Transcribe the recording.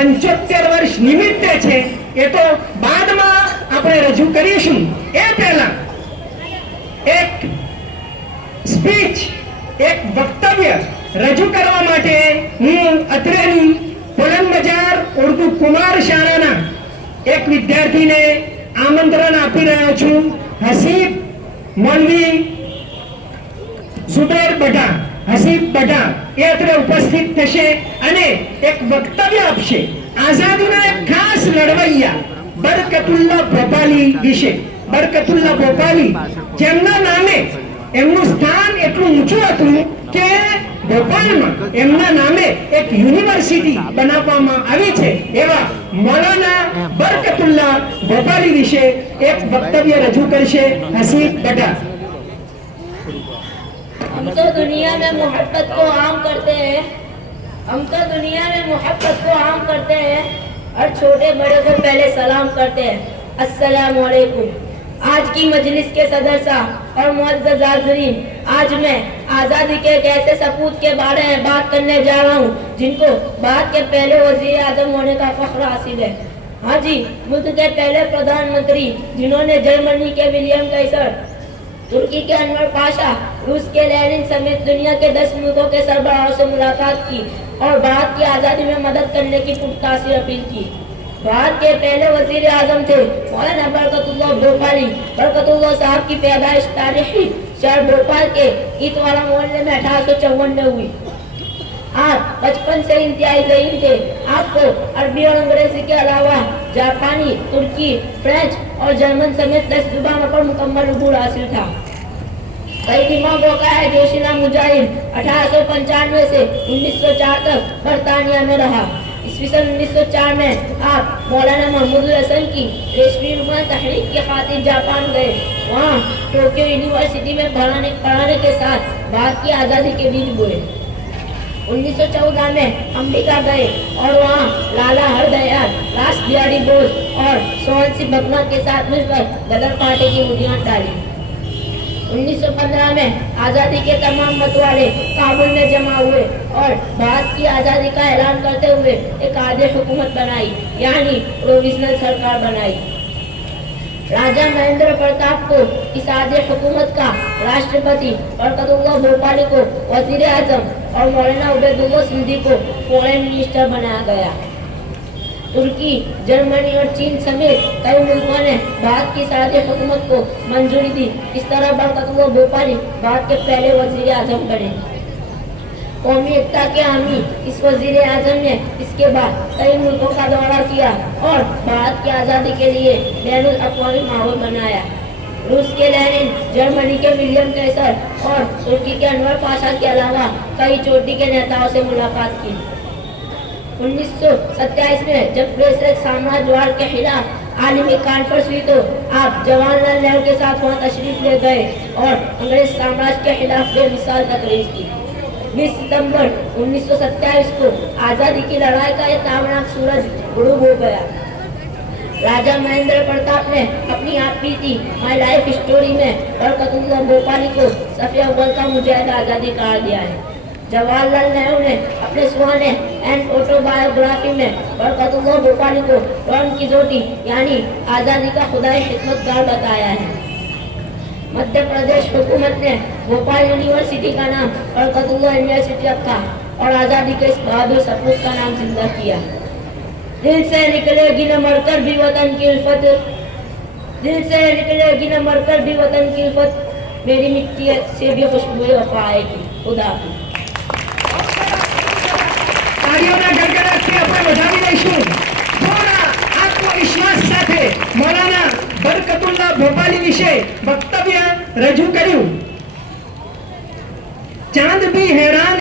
75 વર્ષ નિમિત્તે છે એ તો બાદમાં આપણે રજૂ કરીશું। એ પહેલા એક સ્પીચ, એક વક્તવ્ય રજૂ કરવા માટે હું અત્રેની પોલન બજાર ઉર્દુ કુમાર શાળાના એક વિદ્યાર્થીને આમંત્રણ આપી રહ્યો છું। હસીબ મૌલવી ઝુબેર બઢા, હસીબ બઢા એ અત્રે ઉપસ્થિત થશે અને એક વક્તવ્ય આપશે આઝાદીના એક ખાસ લડવૈયા બરકતુલ્લાહ ભોપાલી વિશે। બરકતુલ્લાહ ભોપાલી જેમના નામે એમનું સ્થાન એટલું ઊંચું હતું કે ભોપાલમાં એમના નામે એક યુનિવર્સિટી બનાવવામાં આવી છે। એવા મૌલાના બરકતુલ્લાહ ભોપાલી વિશે એક વક્તવ્ય રજૂ કરશે હસીબ બઢા। हम तो दुनिया में मोहब्बत को आम करते हैं, हम तो दुनिया में मोहब्बत को आम करते हैं और छोटे बड़े को पहले सलाम करते हैं, अस्सलाम वालेकुम। आज की मजलिस के सदर साहब और मुअज़्ज़ज़ हाज़रीन, आज मैं आज़ादी के एक ऐसे सपूत के बारे में बात करने जा रहा हूँ जिनको भारत के पहले वज़ीर आज़म होने का फख्र हासिल है। हाँ जी, मुल्क के पहले प्रधानमंत्री जिन्होंने जर्मनी के विलियम कैसर, तुर्की के अनवर पाशा, रूस के लेनिन समेत दुनिया के 10 मुल्कों के सरबराहों से मुलाकात की और भारत की आज़ादी में मदद करने की पुरतासीर अपील की। भारत के पहले वजीर आजम थे मौलाना बरकतुल्लाह भोपाली। बरकतुल्लाह साहब की पैदाइश तारीखी शहर भोपाल के ईतवाला मोहल्ले में 1854 में हुई। आप बचपन से इंतहाई ज़हीन थे। आपको अरबी और अंग्रेजी के अलावा जापानी, तुर्की, फ्रेंच और जर्मन समेत 10 जुबानों पर मुकम्मल अबूर हासिल था। कई दिमागों का है जोशीला मुजाहिद 1895 से 1904 तक बरतानिया में रहा। ईस्वी सन 1904 में आप मौलाना महमूद हसन की रेशमी रुमाल तहरीक की खातिर जापान गए। वहाँ टोक्यो यूनिवर्सिटी में पढ़ाने के साथ भारत की आज़ादी के बीज बोए। 1914 में अमेरिका गए और वहाँ लाला हरदयाल, रास बिहारी बोस और सोहन सिंह भकना के साथ मिलकर गदर पार्टी की बुनियाद डाली। 1915 में आज़ादी के तमाम मतवाले काबुल में जमा हुए और भारत की आज़ादी का ऐलान करते हुए एक आदेश हुकूमत बनाई, यानी प्रोविजनल सरकार बनाई। राजा महेंद्र प्रताप को इस आदेश हुकूमत का राष्ट्रपति, बरकतुल्लाह भोपाली को वजीर आजम और मौलाना उबैदुल्लाह सिंधी को फॉरेन मिनिस्टर बनाया गया। तुर्की, जर्मनी और चीन समेत कई मुल्कों ने भारत की साजिश हुकूमत को मंजूरी दी। इस तरह बरकतुल्लाह भोपाली भारत के पहले वजीर आजम बने। कौमी एकता के हामी इस वजीर आजम ने इसके बाद कई मुल्कों का दौरा किया और भारत की आज़ादी के लिए बैनुल अक़वामी माहौल बनाया। रूस के लेनिन, जर्मनी के विलियम कैसर और तुर्की के अनवर पाशा के अलावा कई चोटी के नेताओं से मुलाकात की। 1927 में जब ब्रिटिश साम्राज्यवाद के खिलाफ आलमी कॉन्फ्रेंस हुई तो आप जवाहरलाल नेहरू के साथ वहाँ तशरीफ ले गए और अंग्रेज साम्राज्य के खिलाफ बेमिसाल तकरीर की। 20 सितंबर 1927 को आज़ादी की लड़ाई का यह तामनाक सूरज गुरूब हो गया। राजा महेंद्र प्रताप ने अपनी आपबीती माय लाइफ स्टोरी में बरकतुल्लाह भोपाली को सफ़े अव्वल का मुजाहिद आज़ादी करार दिया है। जवाहरलाल नेहरू ने अपने सुहाने एंड ऑटोबायोग्राफी में बरकतुल्लाह भोपाली को डॉन कीजोटी यानी आज़ादी का खुदाई खिदमतगार बताया है। मध्य प्रदेश हुकूमत ने भोपाल यूनिवर्सिटी का नाम बरकतुल्लाह यूनिवर्सिटी रखा और आज़ादी के इस बहादुर सपूत का नाम जिंदा किया। दिल से निकलेगी न मरकर भी वतन की उल्फत, दिल से निकलेगी न मरकर भी वतन की उल्फत, मेरी मिट्टी से भी खुशबू वफा आएगी। खुदा हाफिज़। તાળીઓના ગડગડાટથી આપણે વધાવી દઈશું। થોડા આત્મવિશ્વાસ સાથે મૌલાના બરકતુલ્લાહ ભોપાલી વિશે વક્તવ્ય રજૂ કર્યું। ચાંદ भी हैरान